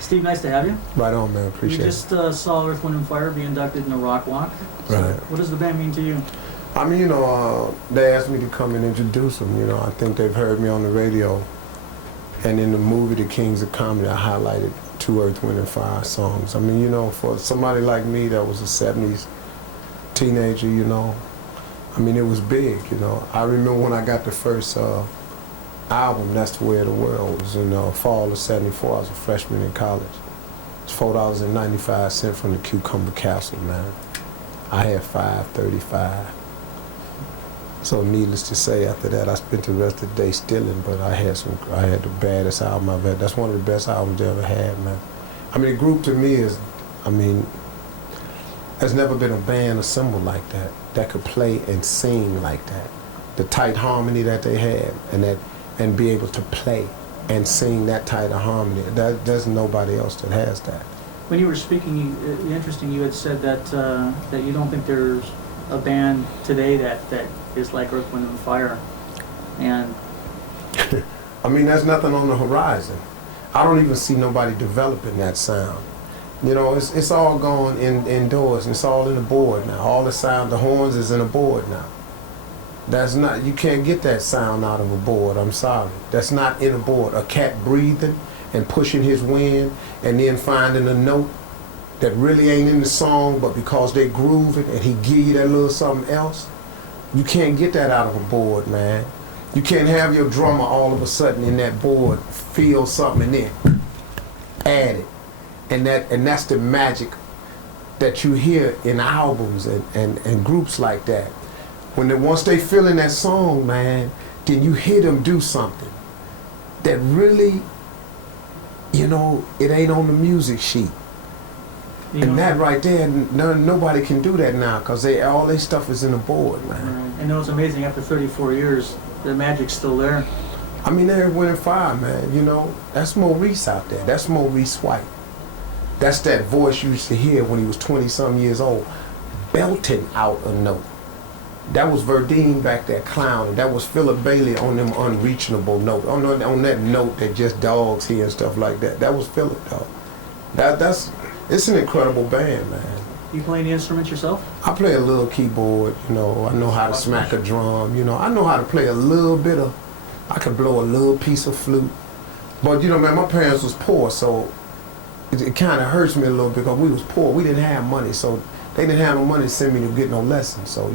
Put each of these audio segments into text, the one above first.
Steve, nice to have you. Right on, man. Appreciate it. You just saw Earth, Wind & Fire be inducted in the RockWalk. So Right. what does the band mean to you? I mean, they asked me to come and introduce them. I think they've heard me on the radio. And in the movie, The Kings of Comedy, I highlighted 2 Earth, Wind & Fire songs. I mean, for somebody like me that was a 70s teenager, I mean, it was big, I remember when I got the first album, That's the Way of the World. It was in fall of '74. I was a freshman in college. It's $4.95 from the Cucumber Castle, man. I had $5.35. So needless to say, after that, I spent the rest of the day stealing, but I had the baddest album I've had. That's one of the best albums I ever had, man. I mean, the group to me is, there's never been a band assembled like that could play and sing like that. The tight harmony that they had, and be able to play and sing that tight of harmony. There's nobody else that has that. When you were speaking, interesting, you had said that that you don't think there's a band today that is like Earth, Wind & Fire. And I mean, there's nothing on the horizon. I don't even see nobody developing that sound. It's all gone indoors, and it's all in the board now. All the sound, the horns is in a board now. You can't get that sound out of a board, I'm sorry. That's not in a board. A cat breathing and pushing his wind and then finding a note that really ain't in the song, but because they groove it and he give you that little something else, you can't get that out of a board, man. You can't have your drummer all of a sudden in that board feel something and then add it. And that's the magic that you hear in albums and groups like that. Once they feel in that song, man, then you hear them do something that really, it ain't on the music sheet. And that right there, nobody can do that now, because all their stuff is in the board, man. And it was amazing, after 34 years, the magic's still there. I mean, Earth, Wind & Fire, man, that's Maurice out there. That's Maurice White. That's that voice you used to hear when he was 20-some years old, belting out a note. That was Verdine back there clowning. That was Philip Bailey on them unreachable note. On that note that just dogs hear and stuff like that. That was Philip, though. It's an incredible band, man. You play any instruments yourself? I play a little keyboard, I know how to smack a drum, I know how to play a little bit of, I can blow a little piece of flute. But, man, my parents was poor, so it kind of hurts me a little because we was poor. We didn't have money, so they didn't have no money to send me to get no lessons. So,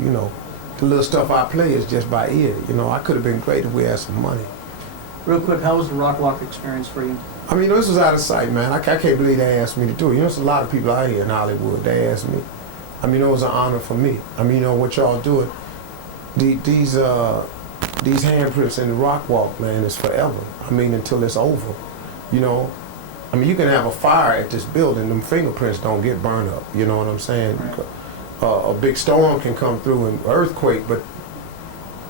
the little stuff I play is just by ear. I could have been great if we had some money. Real quick, how was the RockWalk experience for you? I mean, this was out of sight, man. I can't believe they asked me to do it. There's a lot of people out here in Hollywood, they asked me. I mean, it was an honor for me. I mean, what y'all doing, these handprints in the RockWalk, man, is forever. I mean, until it's over, I mean, you can have a fire at this building, them fingerprints don't get burned up, you know what I'm saying? Right. A big storm can come through and earthquake, but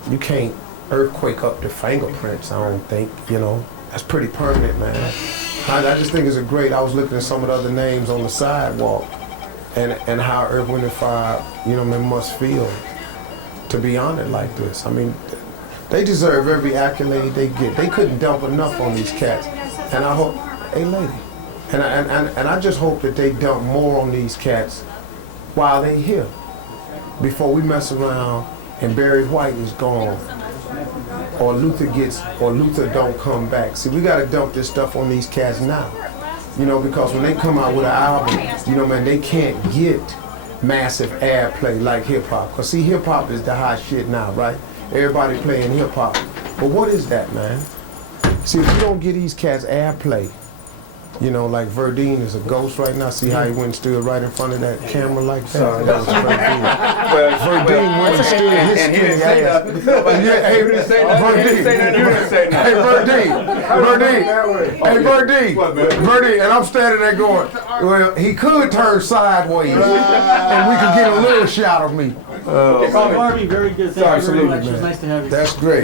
you can't earthquake up the fingerprints, I don't think, That's pretty permanent, man. I just think it's I was looking at some of the other names on the sidewalk and how Earth, Wind & Fire, must feel to be honored like this. I mean, they deserve every accolade they get. They couldn't dump enough on these cats. And I hope, hey lady, and I just hope that they dump more on these cats while they here, before we mess around and Barry White is gone, or Luther don't come back. See, we gotta dump this stuff on these cats now, because when they come out with an album, man, they can't get massive airplay like hip hop. Cause see, hip hop is the hot shit now, right? Everybody playing hip hop, but what is that, man? See, if you don't get these cats airplay, like Verdine is a ghost right now. See how he went and stood right in front of that camera like that? Sorry, that was Verdine. Verdine went and stood his skinny ass. Hey, Verdine, and I'm standing there going, well, he could turn sideways, and we could get a little shot of me. Harvey, very good. Thank you very much. Man. It was nice to have you. That's great.